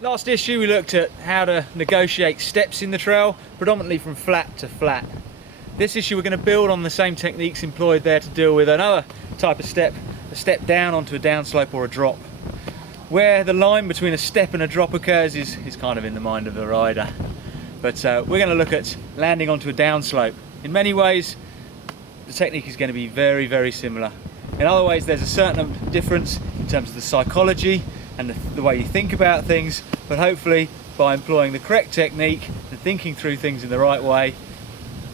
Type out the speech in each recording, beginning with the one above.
Last issue we looked at how to negotiate steps in the trail, predominantly from flat to flat. This issue we're going to build on the same techniques employed there to deal with another type of step, a step down onto a downslope or a drop. Where the line between a step and a drop occurs is kind of in the mind of the rider. But we're going to look at landing onto a downslope. In many ways, the technique is going to be very, very similar. In other ways, there's a certain difference in terms of the psychology and the way you think about things, but hopefully by employing the correct technique and thinking through things in the right way,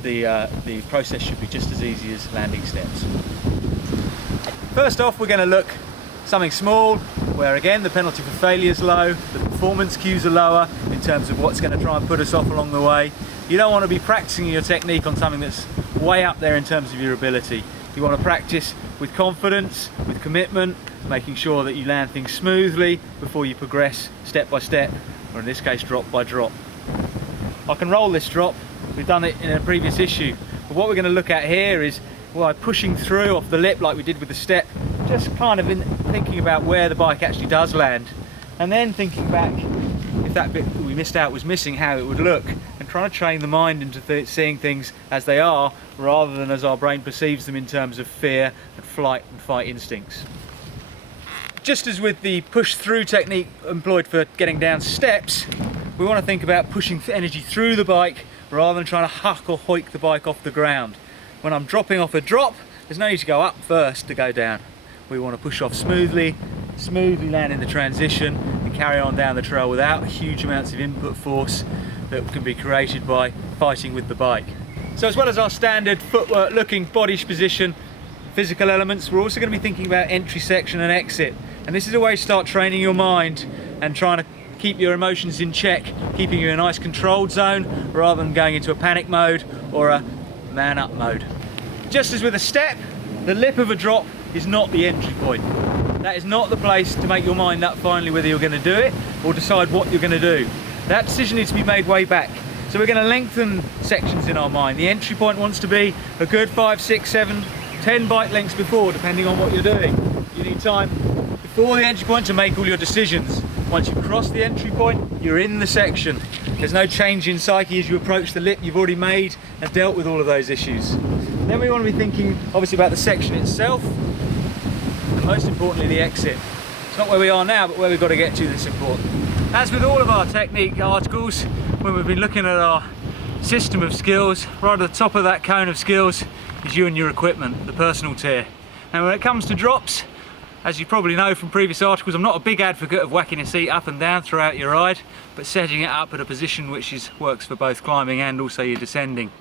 the process should be just as easy as landing steps. First off, we're going to look something small, where again the penalty for failure is low, the performance cues are lower in terms of what's going to try and put us off along the way. You don't want to be practicing your technique on something that's way up there in terms of your ability. You want to practice with confidence, with commitment, making sure that you land things smoothly before you progress step by step, or in this case drop by drop. I can roll this drop, we've done it in a previous issue, but what we're going to look at here is by pushing through off the lip like we did with the step, just kind of thinking about where the bike actually does land, and then thinking back if that bit that we missed out was missing, how it would look, and trying to train the mind into seeing things as they are rather than as our brain perceives them in terms of fear and flight and fight instincts. Just as with the push through technique employed for getting down steps, we want to think about pushing energy through the bike rather than trying to huck or hoik the bike off the ground. When I'm dropping off a drop, there's no need to go up first to go down. We want to push off smoothly land in the transition and carry on down the trail without huge amounts of input force that can be created by fighting with the bike. So as well as our standard footwork looking body position, physical elements, we're also going to be thinking about entry section and exit. And this is a way to start training your mind and trying to keep your emotions in check, keeping you in a nice controlled zone rather than going into a panic mode or a man up mode. Just as with a step, the lip of a drop is not the entry point. That is not the place to make your mind up finally whether you're going to do it or decide what you're going to do. That decision needs to be made way back. So we're going to lengthen sections in our mind. The entry point wants to be a good 5, 6, 7, 10 bike lengths before, depending on what you're doing. You need time before the entry point to make all your decisions. Once you cross the entry point, you're in the section. There's no change in psyche as you approach the lip. You've already made and dealt with all of those issues. Then we want to be thinking obviously about the section itself, and most importantly the exit. It's not where we are now, but where we've got to get to that's important. As with all of our technique articles, when we've been looking at our system of skills, right at the top of that cone of skills is you and your equipment, the personal tier. And when it comes to drops, as you probably know from previous articles, I'm not a big advocate of whacking your seat up and down throughout your ride, but setting it up at a position which works for both climbing and also your descending.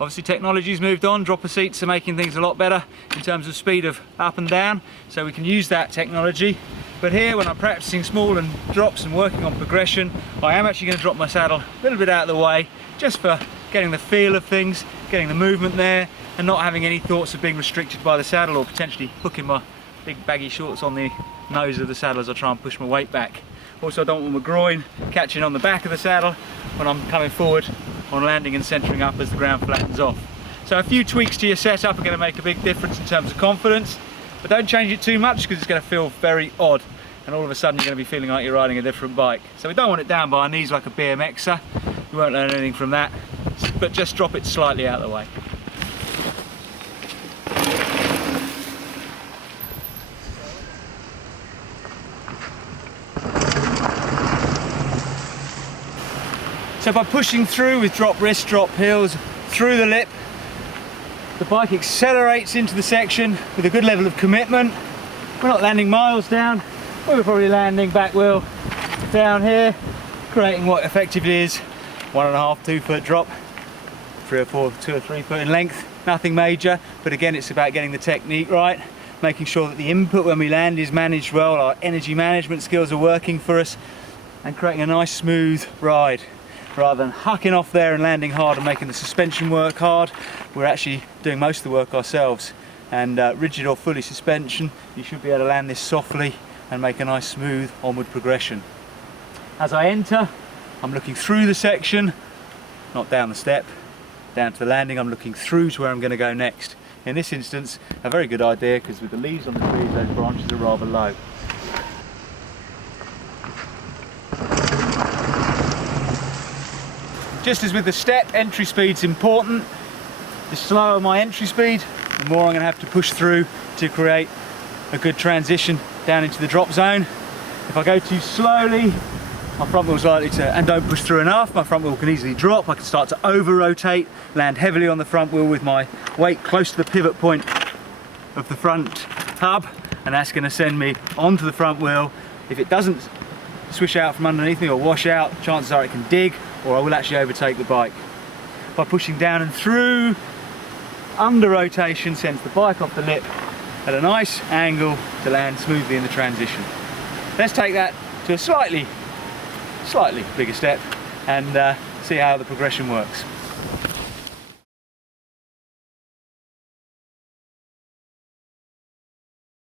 Obviously technology's moved on, dropper seats are making things a lot better in terms of speed of up and down, so we can use that technology. But here, when I'm practicing small and drops and working on progression, I am actually going to drop my saddle a little bit out of the way, just for getting the feel of things, getting the movement there, and not having any thoughts of being restricted by the saddle or potentially hooking my big baggy shorts on the nose of the saddle as I try and push my weight back. Also, I don't want my groin catching on the back of the saddle when I'm coming forward on landing and centering up as the ground flattens off. So a few tweaks to your setup are going to make a big difference in terms of confidence, but don't change it too much because it's going to feel very odd and all of a sudden you're going to be feeling like you're riding a different bike. So we don't want it down by our knees like a BMXer. You won't learn anything from that, but just drop it slightly out of the way. So by pushing through with drop wrist, drop heels, through the lip, the bike accelerates into the section with a good level of commitment. We're not landing miles down, we're probably landing back wheel down here, creating what effectively is 1.5, 2 foot drop, 3 or 4, 2 or 3 foot in length, nothing major, but again it's about getting the technique right, making sure that the input when we land is managed well, our energy management skills are working for us, and creating a nice smooth ride. Rather than hucking off there and landing hard and making the suspension work hard, we're actually doing most of the work ourselves. And rigid or fully suspension, you should be able to land this softly and make a nice smooth onward progression. As I enter, I'm looking through the section, not down the step, down to the landing. I'm looking through to where I'm going to go next. In this instance, a very good idea because with the leaves on the trees, those branches are rather low. Just as with the step, entry speed's important. The slower my entry speed, the more I'm going to have to push through to create a good transition down into the drop zone. If I go too slowly, my front wheel's likely to, and don't push through enough, my front wheel can easily drop. I can start to over-rotate, land heavily on the front wheel with my weight close to the pivot point of the front hub, and that's going to send me onto the front wheel. If it doesn't swish out from underneath me or wash out, chances are it can dig, or I will actually overtake the bike. By pushing down and through, under rotation sends the bike off the lip at a nice angle to land smoothly in the transition. Let's take that to a slightly bigger step and see how the progression works.